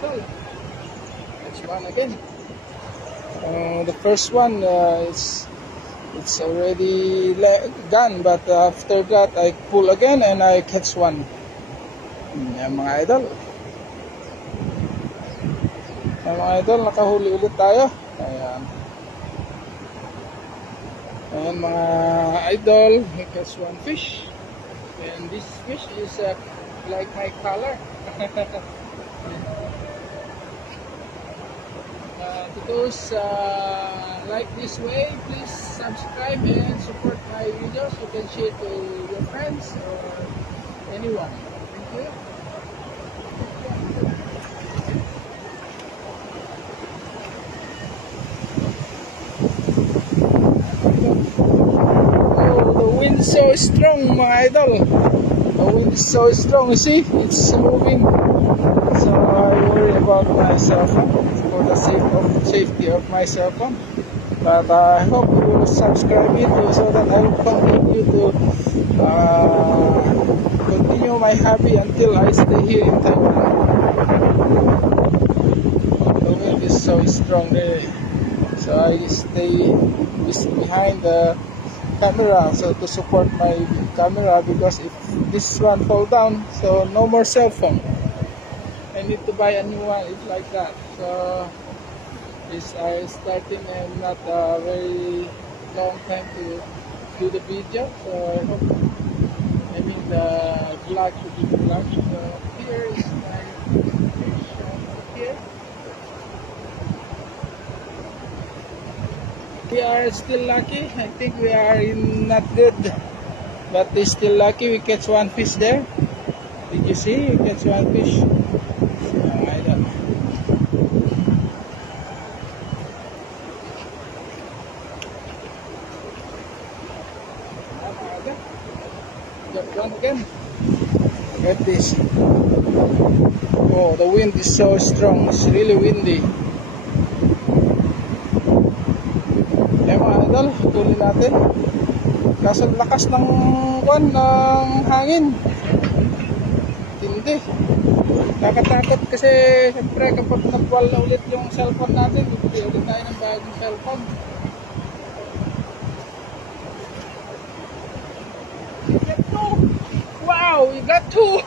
idol. Catch one again. The first one it's already gone, but after that I pull again and I catch one. Yan mga idol. Yan mga idol, nakahuli ulit tayo. Ayan. Ayan mga idol, we catch one fish. And this fish is like my color. To those like this way, please subscribe and support my videos. You can share to your friends or anyone. Thank you. Oh, the wind is so strong, my idol. The wind is so strong. You see, it's moving. So I worry about my cell phone for the safety of my cell phone. But I hope you will subscribe me too, so that I will continue to continue my hobby until I stay here in Taiwan. The wind is so strong there, so I stay behind the camera, so to support my camera, because if this one fall down, so no more cell phone. I need to buy a new one. It's like that. So this I starting and not a very long time to do the video. So I hope the vlog should be vlog. So here is my fish here. We are still lucky. I think we are in not good, but it's still lucky. We catch one fish there. Did you see? We catch one fish. Got one again. Look at this. Oh, the wind is so strong. It's really windy. Eh mga idol, tuloy natin. Kaso lakas ng hangin. Tindi. Nakatakot kasi siyempre kapag nagwala ulit yung cellphone natin, bibili ulit tayo ng bagong cellphone. Wow, we got two.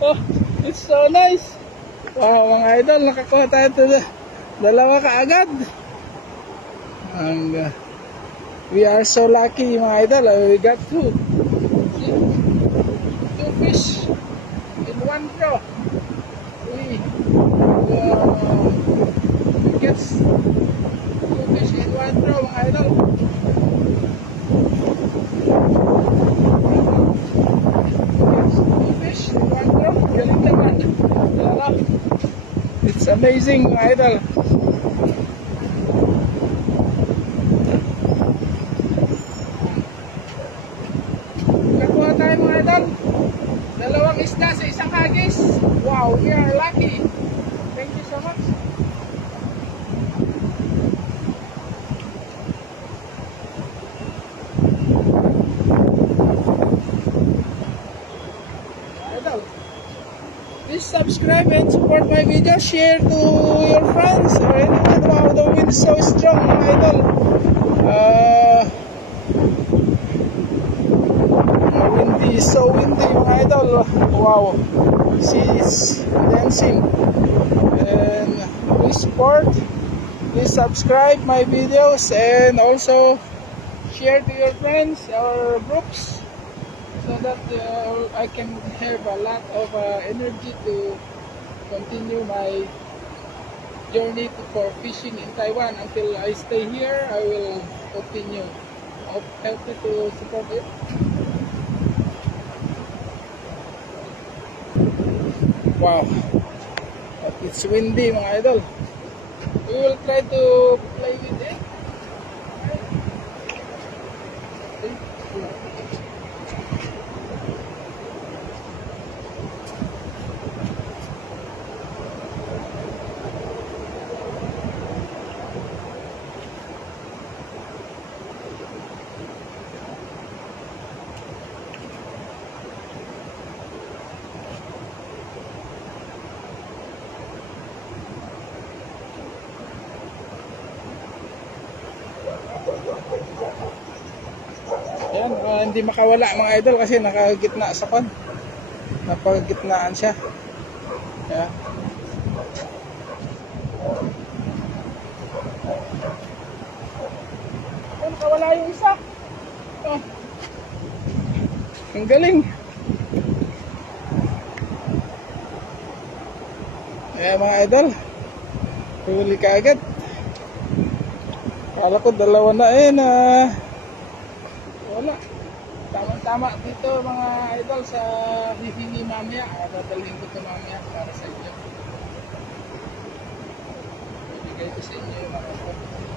Oh, it's so nice. Wow, mga idol, nakakuha tayo ito. Dalawa kaagad. And we are so lucky, mga idol. We got two. See? Two fish in one throw. We get two fish in one throw, mga idol. It's amazing, mga idol. Kakuha tayo, mga idol. Dalawang isda sa isang hagis. Wow, we are lucky. Thank you so much. Please subscribe and support my video. Share to your friends or anyone. Wow, the wind is so strong, mga idol. Windy, so windy, mga idol. Wow, sea is dancing. And please support, please subscribe my videos, and also share to your friends or groups, so that I can have a lot of energy to continue my journey for fishing in Taiwan. Until I stay here, I will continue. Help me to support it. Wow, but it's windy, mga idol. We will try to play with it. hindi makawala mga idol kasi nakagitna sa kon. Napagitnaan siya. Yeah. Oh, nakawala yung isa. Oh. Ang galing. Ayan mga idol. Huli ka agad. Kala ko dalawa na wala. Tama-tama dito mga idol sa hihingi mamaya. Dadalhin ko ito mamaya para sa inyo. Ibigay ko sa inyo yung mga idol.